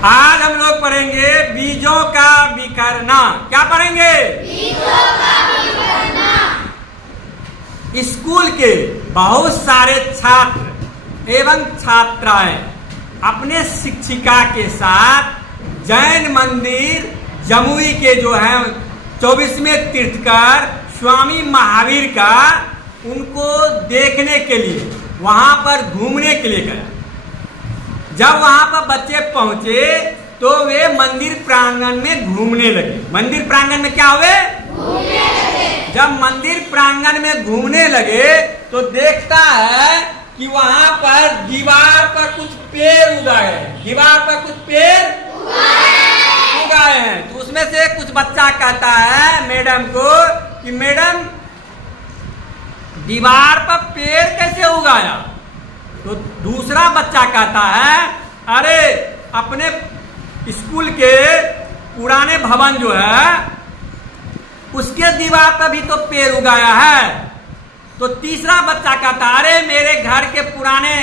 आज हम लोग पढ़ेंगे बीजों का बिखरना। क्या पढ़ेंगे? बीजों का बिखरना। स्कूल के बहुत सारे छात्र एवं छात्राएं अपने शिक्षिका के साथ जैन मंदिर जमुई के जो है 24वें तीर्थकर स्वामी महावीर का उनको देखने के लिए वहां पर घूमने के लिए गया। जब वहां पर बच्चे पहुंचे तो वे मंदिर प्रांगण में घूमने लगे। मंदिर प्रांगण में क्या हुए? घूमने लगे। जब मंदिर प्रांगण में घूमने लगे तो देखता है कि वहां पर दीवार पर कुछ पेड़ उगाए हैं। दीवार पर कुछ पेड़ उगाए हैं। तो उसमें से कुछ बच्चा कहता है मैडम को कि मैडम दीवार पर पेड़ कैसे उगाया? तो दूसरा बच्चा कहता है अरे अपने स्कूल के पुराने भवन जो है उसके दीवार पर भी तो पेड़ उगाया है। तो तीसरा बच्चा कहता अरे मेरे घर के पुराने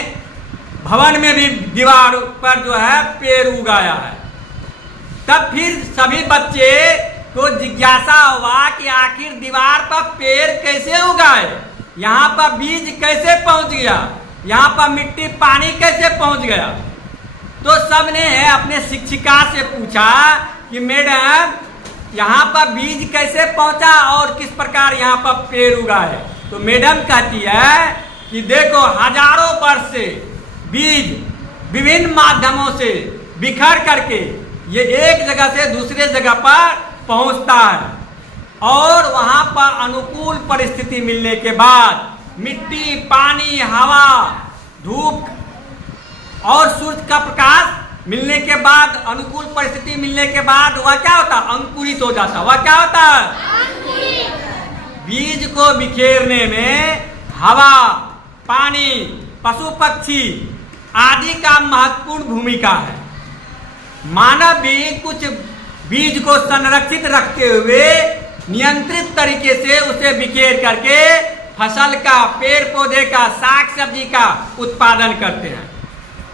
भवन में भी दीवार पर जो है पेड़ उगाया है। तब फिर सभी बच्चे को जिज्ञासा हुआ कि आखिर दीवार पर पेड़ कैसे उगाए, यहाँ पर बीज कैसे पहुंच गया, यहाँ पर मिट्टी पानी कैसे पहुंच गया। तो सबने अपने शिक्षिका से पूछा कि मैडम यहाँ पर बीज कैसे पहुंचा और किस प्रकार यहाँ पर पेड़ उगाए। तो मैडम कहती है कि देखो हजारों वर्ष से बीज विभिन्न माध्यमों से बिखर करके ये एक जगह से दूसरे जगह पर पहुंचता है और वहां पर अनुकूल परिस्थिति मिलने के बाद मिट्टी, पानी, हवा, धूप और सूर्य का प्रकाश मिलने के बाद अनुकूल परिस्थिति मिलने के बाद वह क्या होता? अंकुरित हो जाता। वह क्या होता? बीज को बिखेरने में हवा, पानी, पशु पक्षी आदि का महत्वपूर्ण भूमिका है। मानव भी कुछ बीज को संरक्षित रखते हुए नियंत्रित तरीके से उसे बिखेर करके फसल का, पेड़ पौधे का, साग सब्जी का उत्पादन करते हैं।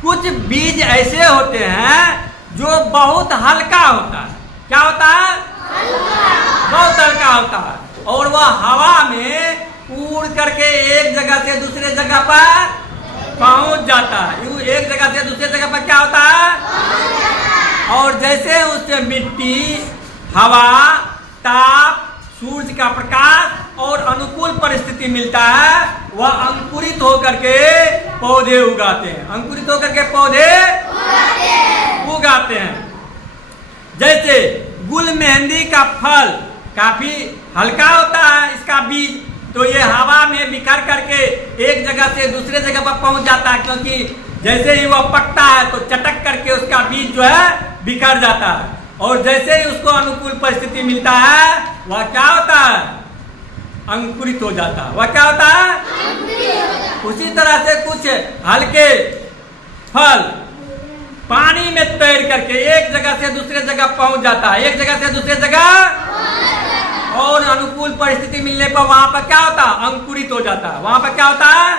कुछ बीज ऐसे होते हैं जो बहुत हल्का होता है। क्या होता है? बहुत हल्का होता है और वह हवा में उड़ करके एक जगह से दूसरे जगह पर पहुंच जाता है। एक जगह से दूसरे जगह पर क्या होता है? और जैसे उससे मिट्टी, हवा, ताप, सूर्य का प्रकाश और अनुकूल परिस्थिति मिलता है वह अंकुरित होकर के पौधे उगाते हैं। अंकुरित होकर के पौधे उगाते हैं। जैसे गुल मेहंदी का फल काफी हल्का होता है, इसका बीज तो ये हवा में बिखर करके एक जगह से दूसरे जगह पर पहुंच जाता है, क्योंकि जैसे ही वह पकता है तो चटक करके उसका बीज जो है बिखर जाता है और जैसे ही उसको अनुकूल परिस्थिति मिलता है वह क्या होता है? अंकुरित हो जाता है। वह क्या होता है? उसी तरह से कुछ हल्के फल पानी में तैर करके एक जगह से दूसरे जगह पहुंच जाता है, एक जगह से दूसरे जगह और अनुकूल परिस्थिति मिलने पर वहां पर क्या होता है? अंकुरित हो जाता है। वहां पर क्या होता है?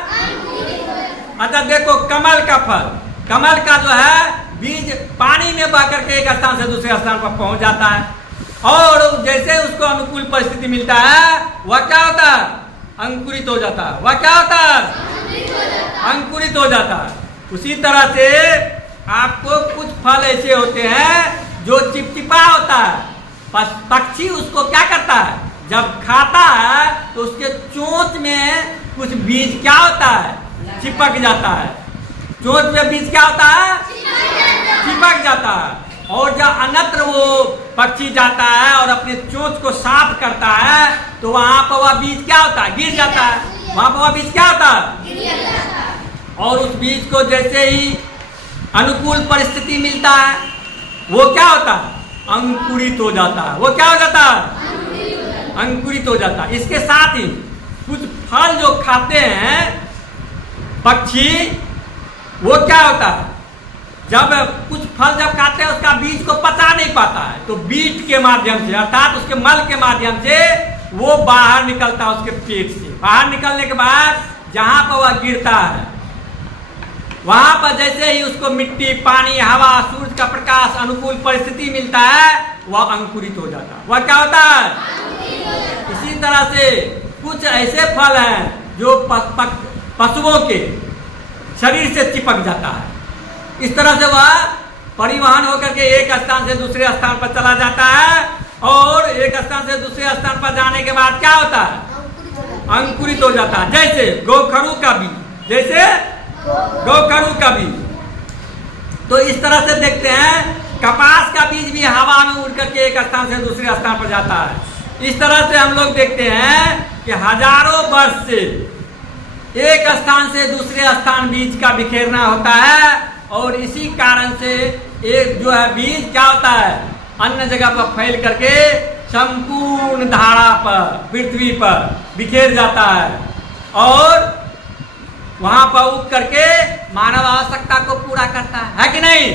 अच्छा देखो कमल का फल, कमल का जो है बीज पानी में बह करके एक स्थान से दूसरे स्थान पर पहुंच जाता है और जैसे उसको अनुकूल परिस्थिति मिलता है वह क्या होता है? अंकुरित हो जाता है। वह क्या होता है? अंकुरित हो जाता है। उसी तरह से आपको कुछ फल ऐसे होते हैं जो चिपचिपा होता है। पक्षी उसको क्या करता है? जब खाता है तो उसके चोंच में कुछ बीज क्या होता है? चिपक जाता है। चोंच में बीज क्या होता है? चिपक जाता है और जब अन्यत्र वो पक्षी जाता है और अपने चोंच को साफ करता है तो वहां पर वह बीज क्या होता है? गिर जाता है। वहां पर वह बीज क्या होता है? और उस बीज को जैसे ही अनुकूल परिस्थिति मिलता है वो क्या होता है? अंकुरित हो जाता है। वो क्या हो जाता है? अंकुरित हो जाता है। इसके साथ ही कुछ फल जो खाते हैं पक्षी वो क्या होता है? जब कुछ फल जब खाते हैं उसका बीज को पचा नहीं पाता है तो बीट के माध्यम से अर्थात उसके मल के माध्यम से वो बाहर निकलता है उसके पेट से। बाहर निकलने के बाद जहां पर वह गिरता है वहां पर जैसे ही उसको मिट्टी, पानी, हवा, सूरज का प्रकाश पास अनुकूल परिस्थिति मिलता है वह अंकुरित हो जाता है। वह क्या होता है? इसी तरह से कुछ ऐसे फल हैं जो पशुओं के शरीर से चिपक जाता है। इस तरह से वह परिवहन होकर के एक स्थान से दूसरे स्थान पर चला जाता है और एक स्थान से दूसरे स्थान पर जाने के बाद क्या होता है? अंकुरित हो जाता है। जैसे गोखरू का बीज, जैसे गोखरू का बीज। तो इस तरह से देखते हैं कपास का बीज भी हवा में उड़ करके एक स्थान से दूसरे स्थान पर जाता है। इस तरह से हम लोग देखते हैं कि हजारों वर्ष से एक स्थान से दूसरे स्थान बीज का बिखेरना होता है और इसी कारण से एक जो है बीज क्या होता है? अन्य जगह पर फैल करके संपूर्ण धारा पर, पृथ्वी पर बिखेर जाता है और वहां पर उग करके मानव आवश्यकता को पूरा करता है कि नहीं?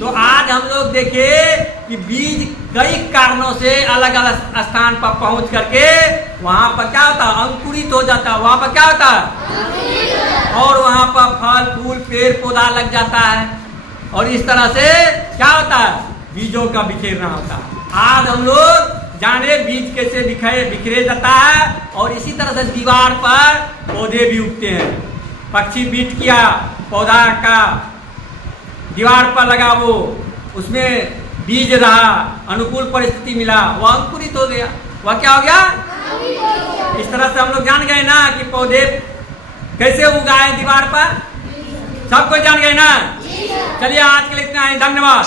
तो आज हम लोग देखें कि बीज कई कारणों से अलग अलग स्थान पर पहुंच करके वहां पर क्या होता है? अंकुरित हो जाता है। वहां पर क्या होता है? और वहां पर फल फूल पेड़ पौधा लग जाता है और इस तरह से क्या होता है? बीजों का बिखेरना होता है। आज हम लोग जाने बीज कैसे बिखरे जाता है और इसी तरह से दीवार पर पौधे भी उगते हैं। पक्षी बीट किया पौधा का, दीवार पर लगा, वो उसमें बीज रहा, अनुकूल परिस्थिति मिला, वह अंकुरित हो गया। वह क्या हो गया? इस तरह से हम लोग जान गए ना कि पौधे कैसे उगाए दीवार पर। सब कोई जान गए ना? चलिए आज के लिए इतना ही, धन्यवाद।